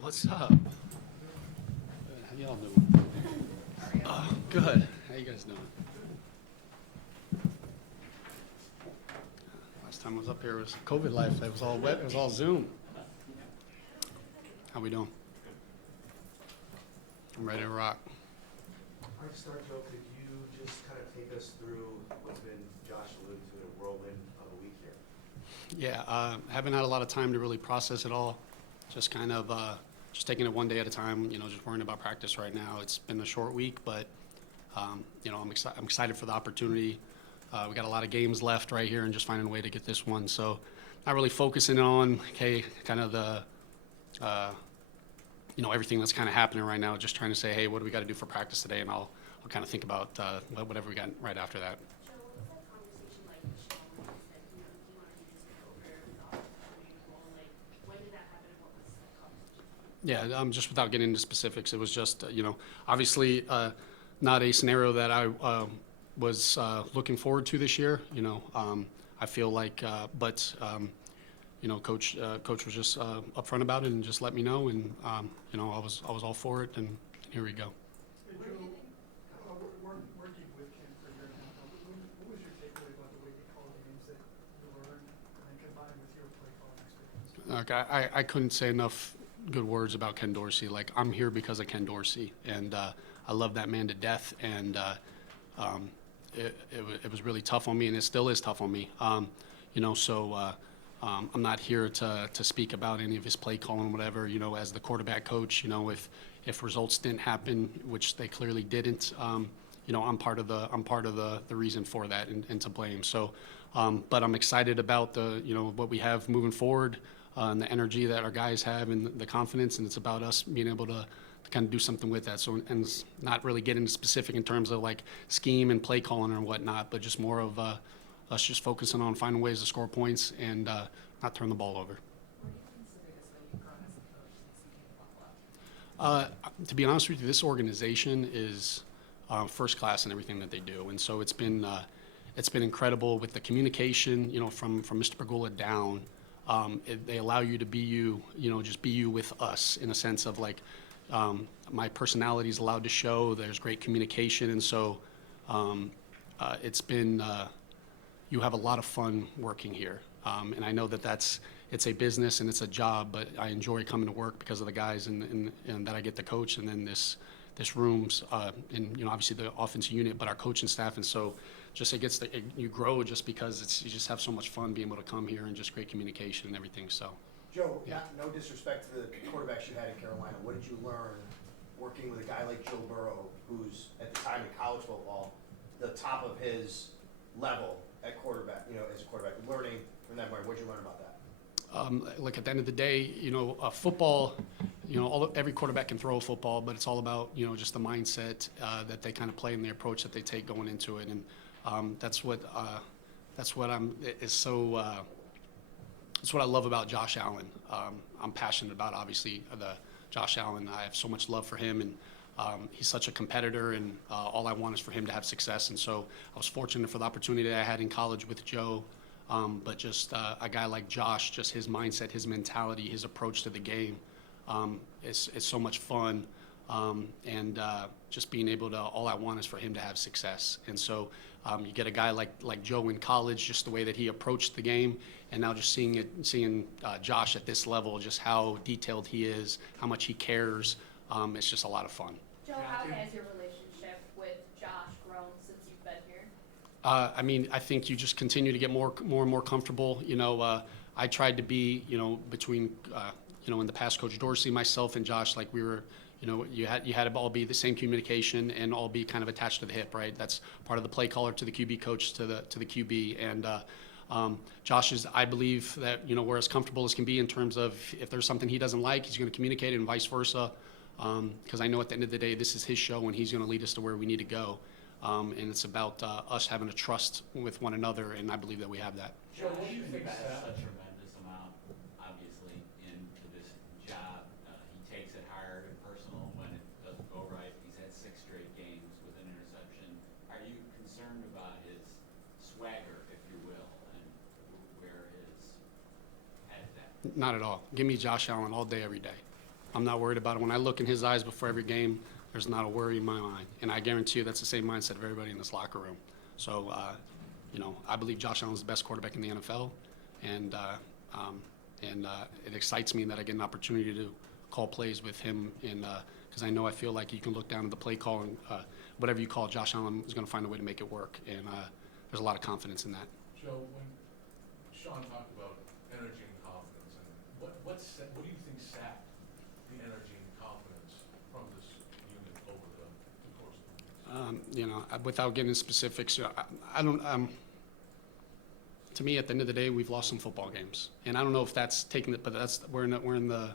What's up? Good. How y'all doing? Good. How you guys doing? Last time I was up here was COVID life. It was all wet. It was all Zoom. How we doing? I'm ready to rock. All right, to start, Joe, could you just kind of take us through what's been, Josh alluded to, a whirlwind of a week here? Yeah, haven't had a lot of time to really process it all. Just kind of just taking it one day at a time. Just worrying about practice right now. It's been a short week, but I'm excited for the opportunity. We got a lot of games left right here, and just finding a way to get this one. So, not really focusing on kind of the everything that's kind of happening right now. Just trying to say, hey, what do we got to do for practice today? And I'll kind of think about whatever we got right after that. Joe, what was that conversation like with Sean when you said, you want to do this over the opportunity role? Like, when did that happen and what was that conversation? Yeah, just without getting into specifics, it was just, obviously not a scenario that I was looking forward to this year. I feel like, coach was just upfront about it and just let me know, and I was all for it, and here we go. Hey, Joe, working with Ken for a year now, what was your takeaway about the way he called games that you learned, and then combined with your play calling experience? Like I couldn't say enough good words about Ken Dorsey. Like, I'm here because of Ken Dorsey, and I love that man to death. And it was really tough on me, and it still is tough on me. I'm not here to speak about any of his play calling, whatever. As the quarterback coach, if results didn't happen, which they clearly didn't, I'm part of the reason for that and to blame. So, but I'm excited about what we have moving forward, and the energy that our guys have, and the confidence, and it's about us being able to kind of do something with that. So, and it's not really getting specific in terms of like scheme and play calling or whatnot, but just more of us just focusing on finding ways to score points and not turn the ball over. What do you consider this way you've grown as a coach since you came to Buffalo? To be honest with you, this organization is first class in everything that they do, and so it's been incredible with the communication. From Mr. Pagula down, they allow you to be you. Just be you with us, in a sense of like my personality is allowed to show. There's great communication, and so it's been. You have a lot of fun working here, and I know that it's a business and it's a job, but I enjoy coming to work because of the guys and that I get to coach, and then this room's and obviously the offensive unit, but our coaching staff, and so just you grow just because you just have so much fun being able to come here, and just great communication and everything. So, Joe, yeah. no disrespect to the quarterbacks you had in Carolina. What did you learn working with a guy like Joe Burrow, who's at the time in college football, the top of his level at quarterback, as a quarterback, learning from that point? What did you learn about that? Like at the end of the day, football, every quarterback can throw a football, but it's all about, just the mindset that they kind of play and the approach that they take going into it. And that's what I love about Josh Allen. I'm passionate about, obviously, the Josh Allen. I have so much love for him, and he's such a competitor, and all I want is for him to have success. And so I was fortunate for the opportunity that I had in college with Joe, but just a guy like Josh, just his mindset, his mentality, his approach to the game, is so much fun. And just being able to, all I want is for him to have success. And so you get a guy like Joe in college, just the way that he approached the game, and now just seeing Josh at this level, just how detailed he is, how much he cares. It's just a lot of fun. Joe, how has your relationship with Josh grown since you've been here? I think you just continue to get more and more comfortable. I tried to be, between, in the past, Coach Dorsey, myself, and Josh, like we were, you had to all be the same communication and all be kind of attached to the hip, right? That's part of the play caller to the QB coach to the QB. And Josh is, I believe that, we're as comfortable as can be in terms of if there's something he doesn't like, he's going to communicate it, and vice versa. Because I know at the end of the day, this is his show, and he's going to lead us to where we need to go. And it's about us having a trust with one another, and I believe that we have that. Joe, what do you think a tremendous amount, obviously, into this job. He takes it hard and personal when it doesn't go right. He's had 6 straight games with an interception. Are you concerned about his swagger, if you will, and where his head's at? Not at all. Give me Josh Allen all day, every day. I'm not worried about it. When I look in his eyes before every game, there's not a worry in my mind. And I guarantee you that's the same mindset of everybody in this locker room. So, I believe Josh Allen's the best quarterback in the NFL. And, it excites me that I get an opportunity to call plays with him. Because I feel like you can look down at the play call and whatever you call it, Josh Allen is going to find a way to make it work. And there's a lot of confidence in that. Joe, when Sean talked about energy and confidence, and what do you think sapped the energy and confidence from this unit over the course of the weeks? Without getting into specifics, I don't. To me, at the end of the day, we've lost some football games, and I don't know if that's taking it, but we're in the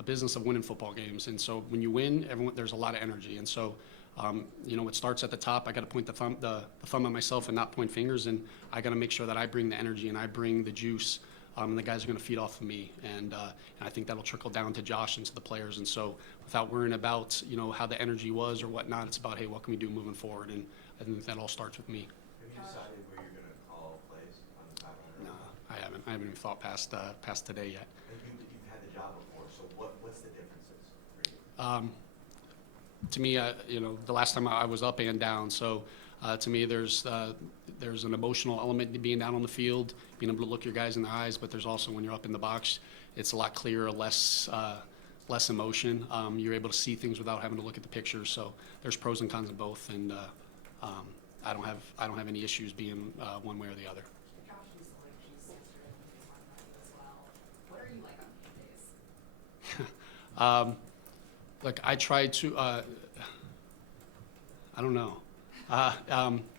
a business of winning football games, and so when you win, there's a lot of energy, and so. It starts at the top. I got to point the thumb at myself and not point fingers, and I got to make sure that I bring the energy and I bring the juice, and the guys are going to feed off of me, and I think that'll trickle down to Josh and to the players. And so, without worrying about how the energy was or whatnot, it's about, hey, what can we do moving forward? And I think that all starts with me. Have you decided where you're going to call plays on the sideline? No, I haven't. I haven't even thought past today yet. You've had the job before, so what's the differences for you? To me, the last time I was up and down, so to me, there's an emotional element to being down on the field, being able to look your guys in the eyes, but there's also when you're up in the box, it's a lot clearer, less emotion. You're able to see things without having to look at the pictures. So there's pros and cons of both, and I don't have any issues being one way or the other. Josh used to like juice yesterday when he was talking about you as well. What are you like on game days? Like I try to, I don't know.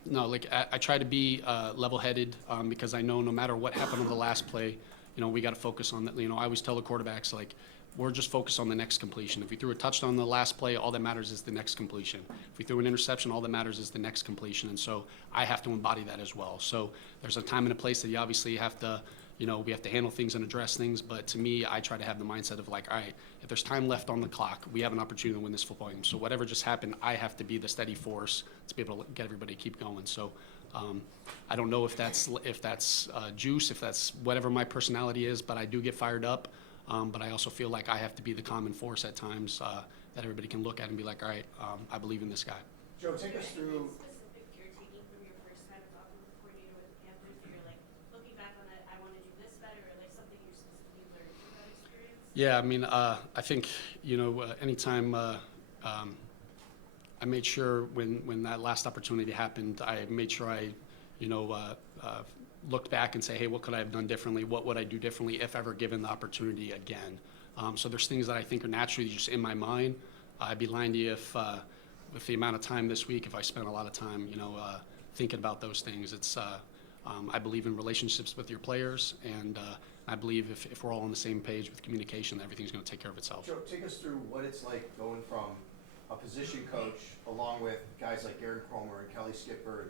No, like I try to be level-headed because I know no matter what happened on the last play, we got to focus on that. I always tell the quarterbacks, like, we're just focused on the next completion. If we threw a touchdown on the last play, all that matters is the next completion. If we threw an interception, all that matters is the next completion. And so I have to embody that as well. So there's a time and a place that you obviously have to, we have to handle things and address things. But to me, I try to have the mindset of like, all right, if there's time left on the clock, we have an opportunity to win this football game. So whatever just happened, I have to be the steady force to be able to get everybody to keep going. So I don't know if that's juice, if that's whatever my personality is, but I do get fired up. But I also feel like I have to be the common force at times that everybody can look at and be like, all right, I believe in this guy. Joe, take us through. Specific you're taking from your first time talking with the coordinator with the Panthers, that you're like, looking back on that, I want to do this better, or like something you specifically learned from that experience? Yeah, I mean, I think, anytime I made sure when that last opportunity happened, I made sure I, looked back and say, hey, what could I have done differently? What would I do differently if ever given the opportunity again? So there's things that I think are naturally just in my mind. I'd be lying to you if, with the amount of time this week, if I spent a lot of time, thinking about those things. It's, I believe in relationships with your players, and I believe if we're all on the same page with communication, everything's going to take care of itself. Joe, take us through what it's like going from a position coach along with guys like Aaron Cromer and Kelly Skipper and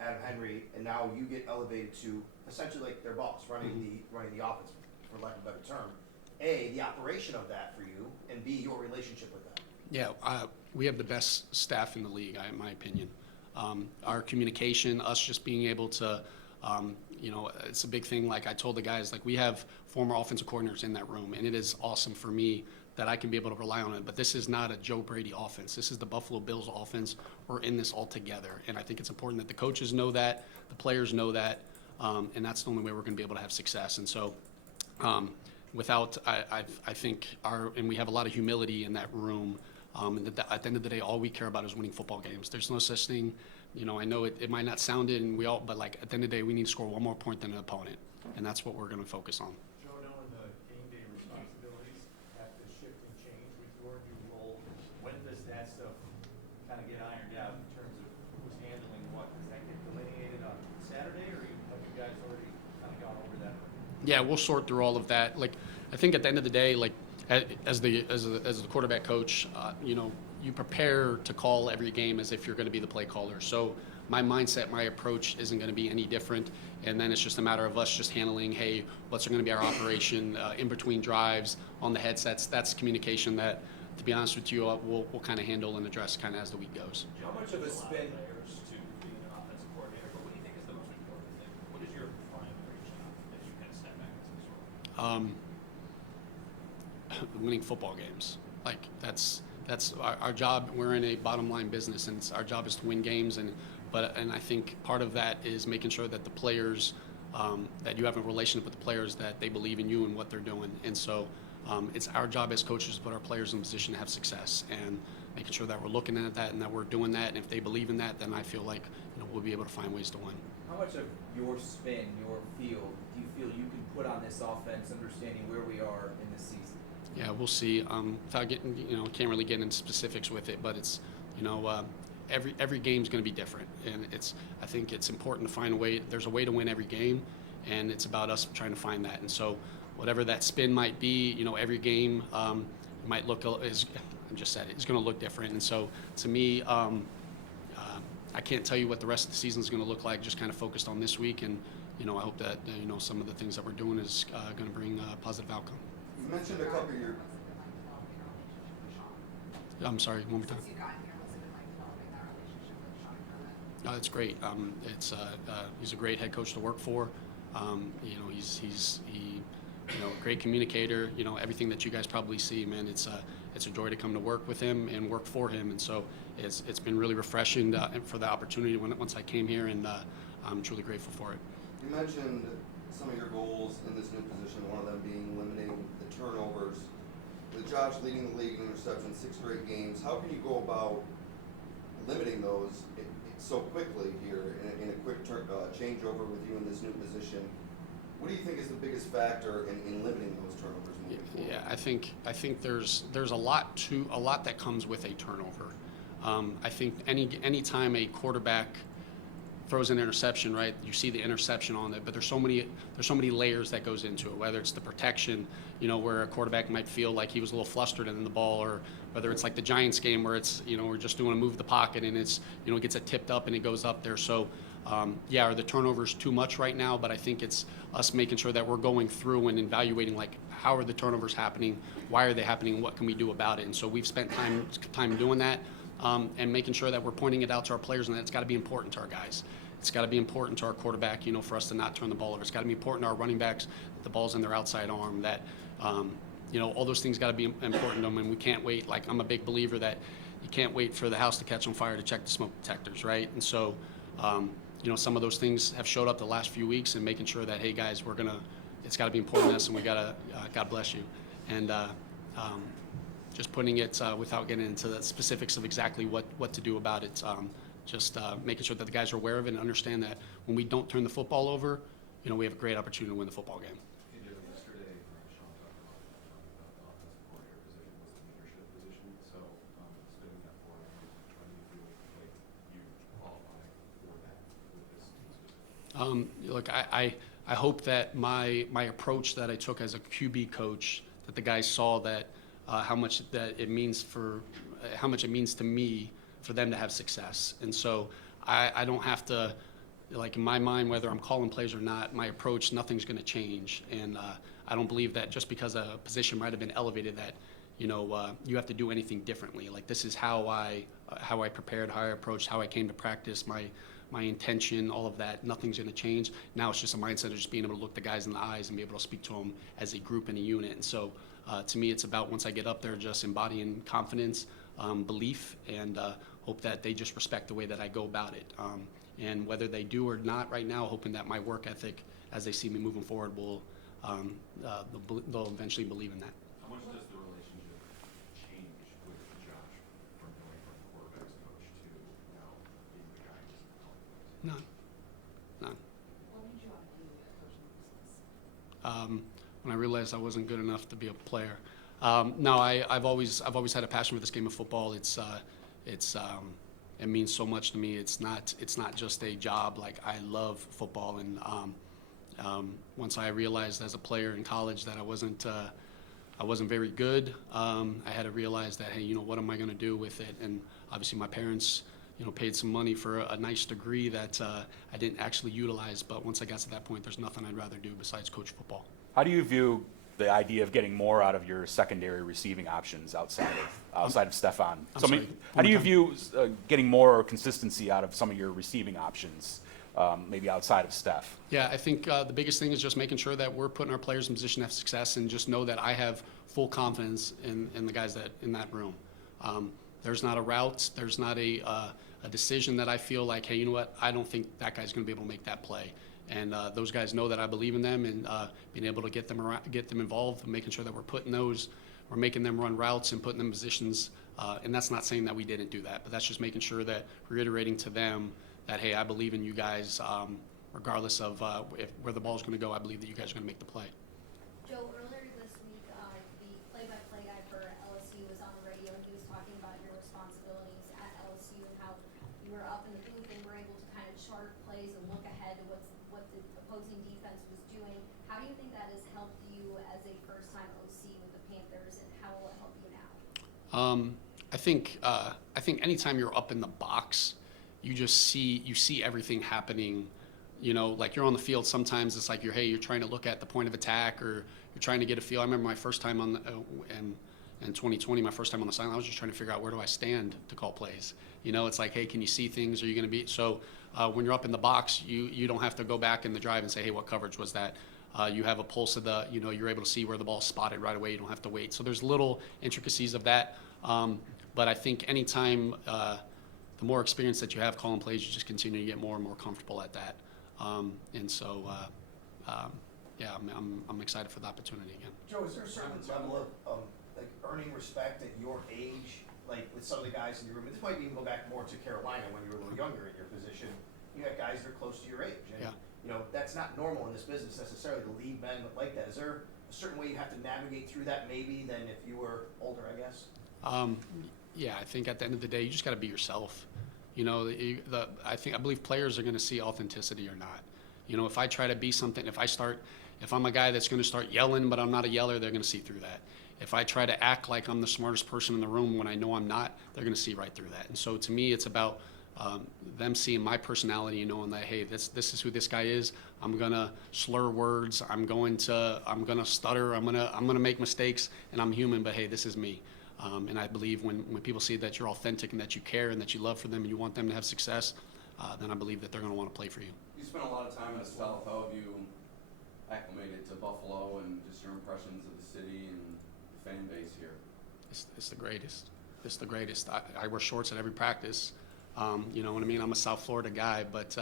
Adam Henry, and now you get elevated to essentially like their boss, running the offense, for lack of a better term. A, the operation of that for you, and B, your relationship with them. Yeah, we have the best staff in the league, in my opinion. Our communication, us just being able to, it's a big thing. Like I told the guys, like we have former offensive coordinators in that room, and it is awesome for me that I can be able to rely on it. But this is not a Joe Brady offense. This is the Buffalo Bills offense. We're in this all together. And I think it's important that the coaches know that, the players know that, and that's the only way we're going to be able to have success. And so I think and we have a lot of humility in that room. And at the end of the day, all we care about is winning football games. There's no such thing, I know it might not sound it, and but like at the end of the day, we need to score one more point than an opponent. And that's what we're going to focus on. Joe, knowing the game day responsibilities have to shift and change with your new role, when does that stuff kind of get ironed out in terms of who's handling what? Does that get delineated on Saturday, or have you guys already kind of gone over that? Yeah, we'll sort through all of that. Like, I think at the end of the day, like as the quarterback coach, you prepare to call every game as if you're going to be the play caller. So my mindset, my approach isn't going to be any different. And then it's just a matter of us just handling, hey, what's going to be our operation in between drives on the headsets. That's communication that, to be honest with you, we'll kind of handle and address kind of as the week goes. How much of a spin? Layers to being an offensive coordinator, but what do you think is the most important thing? What is your primary job as you kind of step back into this role? winning football games. Like that's our job. We're in a bottom line business, and our job is to win games. And I think part of that is making sure that the players, that you have a relationship with the players, that they believe in you and what they're doing. And so it's our job as coaches to put our players in a position to have success, and making sure that we're looking at that and that we're doing that. And if they believe in that, then I feel like we'll be able to find ways to win. How much of your spin, your feel, do you feel you can put on this offense, understanding where we are in this season? Yeah, we'll see. Without getting, can't really get into specifics with it, but it's, every game's going to be different, and I think it's important to find a way. There's a way to win every game, and it's about us trying to find that. And so, whatever that spin might be, every game might look is. I just said it's going to look different. And so, to me, I can't tell you what the rest of the season is going to look like. Just kind of focused on this week, and I hope that some of the things that we're doing is going to bring a positive outcome. You mentioned a couple of your. I'm sorry, one more time. Since you got here, what's it been like developing that relationship with Sean Kermit? It's great. He's a great head coach to work for. He's great communicator. Everything that you guys probably see, man. It's a joy to come to work with him and work for him. And so it's been really refreshing for the opportunity once I came here, and I'm truly grateful for it. You mentioned some of your goals in this new position. One of them being limiting the turnovers. With Josh leading the league in interceptions 6 straight games, how can you go about limiting those so quickly here in a quick changeover with you in this new position? What do you think is the biggest factor in limiting those turnovers moving forward? Yeah, I think there's a lot that comes with a turnover. I think any time a quarterback throws an interception, right? You see the interception on it, but there's so many layers that goes into it. Whether it's the protection, where a quarterback might feel like he was a little flustered in the ball, or whether it's like the Giants game where it's we're just doing a move the pocket and it's it gets it tipped up and it goes up there. So are the turnovers too much right now? But I think it's us making sure that we're going through and evaluating like how are the turnovers happening, why are they happening, what can we do about it? And so we've spent time doing that. And making sure that we're pointing it out to our players, and that it's got to be important to our guys. It's got to be important to our quarterback, for us to not turn the ball over. It's got to be important to our running backs, that the ball's in their outside arm, that, all those things got to be important to them, and we can't wait. Like, I'm a big believer that you can't wait for the house to catch on fire to check the smoke detectors, right? And so, some of those things have showed up the last few weeks, and making sure that, hey, guys, it's got to be important to us, and we got to, God bless you. And, just putting it without getting into the specifics of exactly what to do about it. Just making sure that the guys are aware of it and understand that when we don't turn the football over, we have a great opportunity to win the football game. Yesterday, Sean talked about the offensive coordinator position was a leadership position. So, spinning that forward, how do you feel like you qualify for that with this team specifically? Look, I hope that my approach that I took as a QB coach, that the guys saw that how much it means to me for them to have success. And so I don't have to, like, in my mind, whether I'm calling plays or not, my approach, nothing's going to change. And I don't believe that just because a position might have been elevated that, you have to do anything differently. Like, this is how I prepared, how I approached, how I came to practice, my intention, all of that. Nothing's going to change. Now it's just a mindset of just being able to look the guys in the eyes and be able to speak to them as a group and a unit. And so to me, it's about, once I get up there, just embodying confidence, belief, and hope that they just respect the way that I go about it. And whether they do or not right now, hoping that my work ethic, as they see me moving forward, they'll eventually believe in that. How much does the relationship change with Josh from going from quarterback's coach to now being the guy who's calling plays? None. What made you want to do the coaching business? When I realized I wasn't good enough to be a player. No, I've always had a passion for this game of football. It means so much to me. It's not just a job. Like, I love football, and once I realized as a player in college that I wasn't very good, I had to realize that, hey, what am I going to do with it? And obviously my parents, paid some money for a nice degree that I didn't actually utilize. But once I got to that point, there's nothing I'd rather do besides coach football. How do you view the idea of getting more out of your secondary receiving options outside of Stefan? I'm sorry, How do you view getting more consistency out of some of your receiving options maybe outside of Steph? Yeah, I think the biggest thing is just making sure that we're putting our players in position to have success, and just know that I have full confidence in the guys that in that room. There's not a route, there's not a decision that I feel like, hey, you know what, I don't think that guy's going to be able to make that play. And those guys know that I believe in them, and being able to get them involved, and making sure that we're making them run routes and putting them in positions. And that's not saying that we didn't do that, but that's just making sure that reiterating to them that, hey, I believe in you guys, regardless of where the ball's going to go. I believe that you guys are going to make the play. Joe, earlier this week, the play-by-play guy for LSU was on the radio, and he was talking about your responsibilities at LSU and how you were up in the booth and were able to kind of chart plays and look ahead to what the opposing defense was doing. How do you think that has helped you as a first-time OC with the Panthers, and how will it help you now? I think anytime you're up in the box, you see everything happening. You know, like you're on the field, sometimes it's like you're trying to look at the point of attack, or you're trying to get a feel. I remember my first time on in 2020, my first time on the sideline, I was just trying to figure out, where do I stand to call plays. You know, it's like, hey, can you see things? Are you going to be so? When you're up in the box, you don't have to go back in the drive and say, hey, what coverage was that? You have a pulse of you're able to see where the ball's spotted right away. You don't have to wait. So there's little intricacies of that. But I think anytime, the more experience that you have calling plays, you just continue to get more and more comfortable at that. Yeah, I'm excited for the opportunity again. Joe, is there a certain level of like earning respect at your age, like with some of the guys in your room? And this might even go back more to Carolina when you were a little younger in your position. You got guys that are close to your age, and Yeah. you know that's not normal in this business necessarily to lead men like that. Is there a certain way you have to navigate through that maybe than if you were older, I guess? Yeah, I think at the end of the day, you just got to be yourself. You know, I believe players are going to see authenticity or not. You know, if I try to be something, if I'm a guy that's going to start yelling, but I'm not a yeller, they're going to see through that. If I try to act like I'm the smartest person in the room when I know I'm not, they're going to see right through that. And so to me, it's about them seeing my personality and knowing that, hey, this is who this guy is. I'm gonna slur words. I'm gonna stutter. I'm gonna make mistakes, and I'm human. But hey, this is me. And I believe when people see that you're authentic and that you care and that you love for them and you want them to have success, then I believe that they're going to want to play for you. You spent a lot of time in the South. How have you acclimated to Buffalo, and just your impressions of the city and the fan base here? It's the greatest. It's the greatest. I wear shorts at every practice. You know what I mean? I'm a South Florida guy, but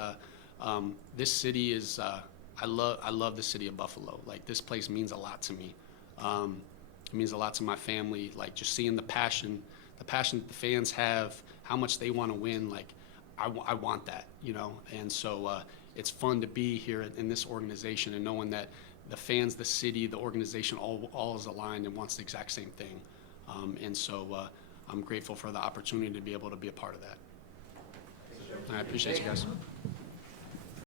this city is. I love the city of Buffalo. Like, this place means a lot to me. It means a lot to my family. Like, just seeing the passion that the fans have, how much they want to win. Like, I want that, you know. And so it's fun to be here in this organization and knowing that the fans, the city, the organization, all is aligned and wants the exact same thing. And so I'm grateful for the opportunity to be able to be a part of that. I appreciate you guys.